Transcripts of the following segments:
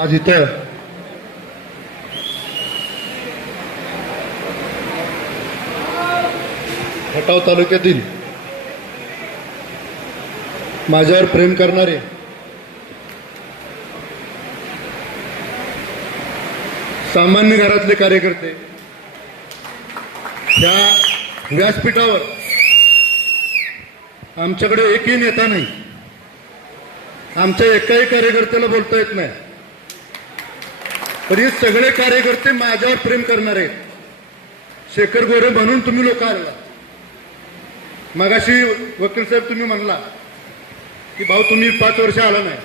आज इथं खटाव तालुक्यातील माझ्यावर प्रेम करणारे सामान्य घरातले कार्यकर्ते या व्यासपीठावर आमच्याकडे एकही नेता नाही आमच्या एकाही कार्यकर्त्याला बोलता येत नाही पण हे सगळे कार्यकर्ते माझ्यावर प्रेम करणार आहेत शेखर गोरे म्हणून तुम्ही लोक आणला मगाशी वकील साहेब तुम्ही म्हणला की भाऊ तुम्ही पाच वर्ष आला नाही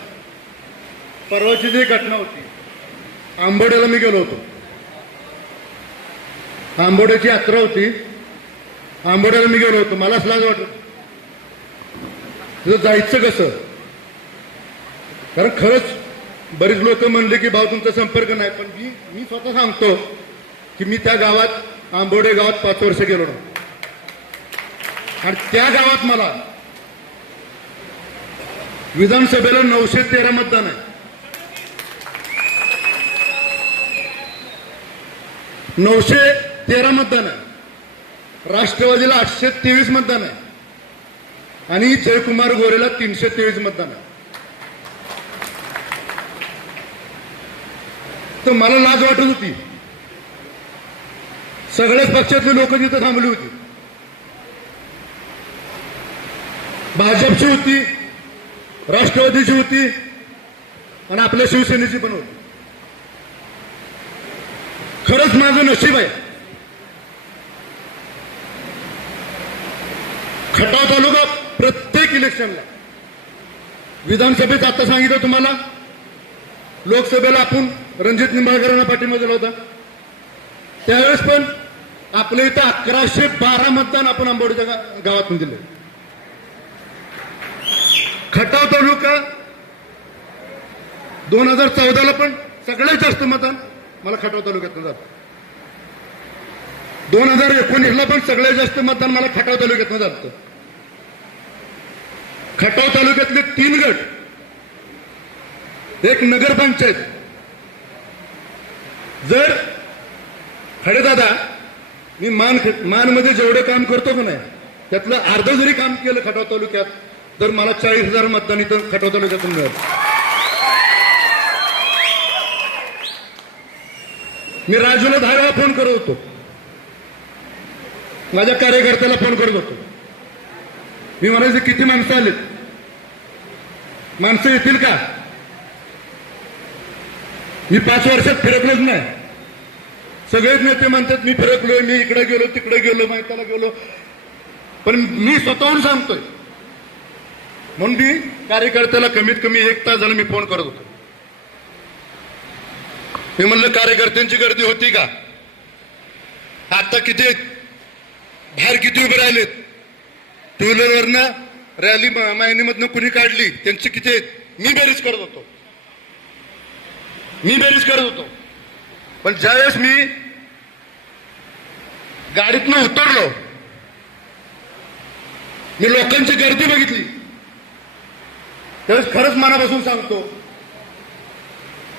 परवाची जी घटना होती आंबोड्याला मी गेलो होतो आंबोड्याची यात्रा होती आंबोड्याला मी गेलो होतो मलाच लाज वाटत जायचं कसं कारण खरंच बरेच लोक म्हणले की भाऊ तुमचा संपर्क नाही पण मी मी स्वतः सांगतो की मी त्या गावात आंबोडे गावात पाच वर्ष गेलो आणि त्या गावात मला विधानसभेला नऊशे तेरा मतदान आहे नऊशे तेरा मतदान आहे राष्ट्रवादीला आठशे तेवीस मतदान आहे आणि जयकुमार गोरेला तीनशे तेवीस मतदान आहे तर मला लाज वाटत होती सगळ्याच पक्षातले लोक तिथं थांबली होती भाजपची होती राष्ट्रवादीची होती आणि आपल्या शिवसेनेची पण होती खरंच माझं नशीब आहे खटाव तालुका प्रत्येक इलेक्शनला विधानसभेत आता सांगितलं तुम्हाला लोकसभेला आपण रणजित निंबाळकरांना पाठिंबा दिला होता त्यावेळेस पण आपल्या इथं अकराशे बारा मतदान आपण आंबोडीच्या गावातून दिले खटाव तालुका दोन हजार चौदाला पण सगळ्यात जास्त मतदान मला खटाव तालुक्यातनं जात दोन हजार एकोणीसला पण सगळ्यात जास्त मतदान मला खटाव तालुक्यातनं जात खटाव तालुक्यातले तीन गट एक नगरपंचायत जर दादा मी मान मानमध्ये जेवढं काम करतो का नाही त्यातलं अर्ध जरी काम केलं खटाव तालुक्यात तर मला चाळीस हजार मतदान इथं खटाव तालुक्यातून मिळालं मी राजूला धारा फोन करत होतो माझ्या कार्यकर्त्याला फोन करत होतो मी म्हणायचे किती माणसं आलेत माणसं येतील का मी पाच वर्षात फिरतलंच नाही सगळेच नेते म्हणतात मी फिरकलोय मी इकडे गेलो तिकडे गेलो माहिताला गेलो पण मी स्वतःहून सांगतोय म्हणून मी कार्यकर्त्याला कमीत कमी एक तास झाला मी फोन करत होतो मी म्हणलं कार्यकर्त्यांची गर्दी होती का आता किती बाहेर किती उभे राहिलेत टू व्हीलरवरनं रॅली मधनं कुणी काढली त्यांची किती आहेत मी बेरीज करत होतो मी बेरीज करत होतो पण ज्यावेळेस मी गाडीतनं उतरलो मी लोकांची गर्दी बघितली त्यावेळेस खरंच मनापासून सांगतो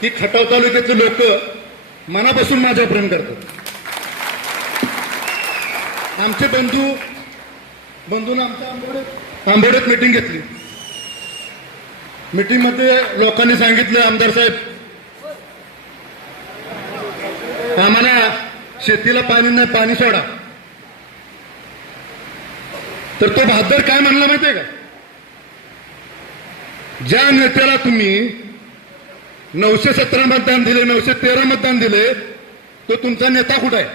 की खटाव तालुक्याचे लोक मनापासून माझ्या प्रेम करतात आमचे बंधू बंधून आमच्या आंबोड्यात आंबोड्यात मिटिंग घेतली मिटिंगमध्ये लोकांनी सांगितलं आमदार साहेब आम्हाला शेतीला पाणी नाही पाणी सोडा तर तो बहादर काय म्हणला माहितीये का ज्या नेत्याला तुम्ही नऊशे सतरा मतदान दिले नऊशे तेरा मतदान दिले तो तुमचा नेता कुठं आहे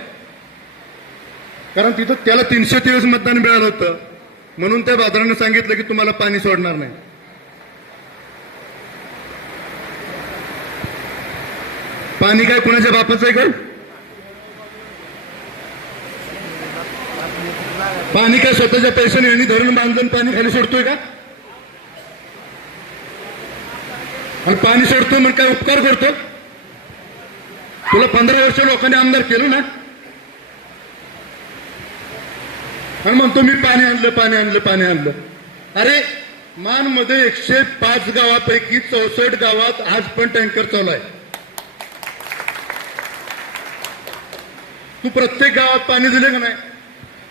कारण तिथं त्याला तीनशे तेवीस मतदान मिळालं होतं म्हणून त्या बाजारानं सांगितलं की तुम्हाला पाणी सोडणार नाही पाणी काय कुणाच्या बापाचं आहे का पाणी काय स्वतःच्या पैशाने यांनी धरण बांधलं पाणी खाली सोडतोय का आणि पाणी सोडतोय मग काय उपकार करतो तुला पंधरा वर्ष लोकांनी आमदार केलं ना आणि म्हणतो मी पाणी आणलं पाणी आणलं पाणी आणलं अरे मानमध्ये एकशे पाच गावापैकी चौसष्ट गावात आज पण टँकर चालू आहे तू प्रत्येक गावात पाणी दिले का नाही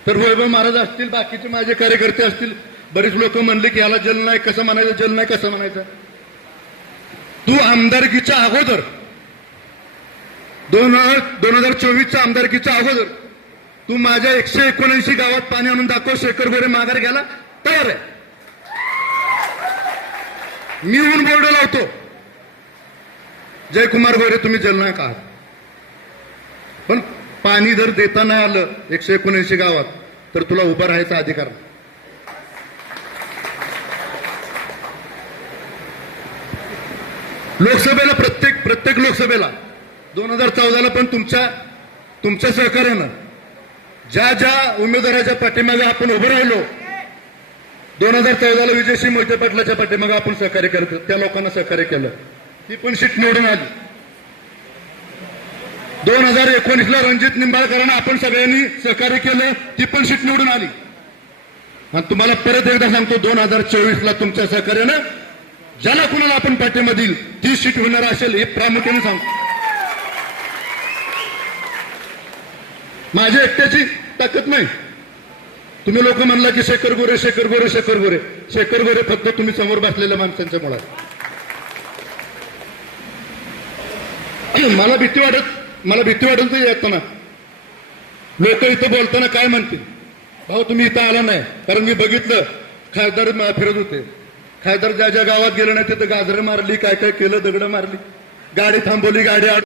तर वैभव महाराज असतील बाकीचे माझे कार्यकर्ते असतील बरेच लोक म्हणले की याला जल नाही कसं म्हणायचं जल नाही कसं म्हणायचं तू आमदारकीच्या अगोदर दोन हजार दोन हजार चोवीसच्या आमदारकीच्या अगोदर तू माझ्या एकशे एकोणऐंशी गावात पाणी आणून दाखव शेखर गोरे माघार गेला तयार आहे मी ऊन बोर्ड लावतो जयकुमार गोरे तुम्ही जल नाही का पण पाणी जर देताना आलं एकशे एकोणऐंशी गावात तर तुला उभा राहायचा अधिकार लोकसभेला प्रत्येक प्रत्येक लोकसभेला दोन हजार चौदाला पण तुमच्या तुमच्या सहकार्यानं ज्या ज्या उमेदवाराच्या पाठीमागे आपण उभं राहिलो दोन हजार चौदाला विजयसिंह मोहिते पाटलाच्या पाठीमागे आपण सहकार्य करतो त्या लोकांना सहकार्य केलं ती पण सीट निवडून आली दोन हजार एकोणीसला रणजित निंबाळकरांना आपण सगळ्यांनी सहकार्य केलं ती पण सीट निवडून आली आणि तुम्हाला परत एकदा सांगतो दोन हजार चोवीसला तुमच्या सहकार्यानं ज्याला कुणाला आपण पाठिंबा देईल ती सीट होणार असेल हे प्रामुख्याने सांगतो माझ्या एकट्याची ताकद नाही तुम्ही लोक म्हणला की शेखर गोरे शेखर गोरे शेखर गोरे शेखर गोरे फक्त तुम्ही समोर बसलेल्या माणसांच्या मुळात मला भीती वाटत मला भीती वाटून तुझी येताना लोक इथं बोलताना काय म्हणतील भाऊ तुम्ही इथं आला नाही कारण मी बघितलं खासदार फिरत होते खासदार ज्या ज्या गावात गेले नाही तिथं गाजरं मारली काय काय केलं दगडं मारली गाडी थांबवली गाडी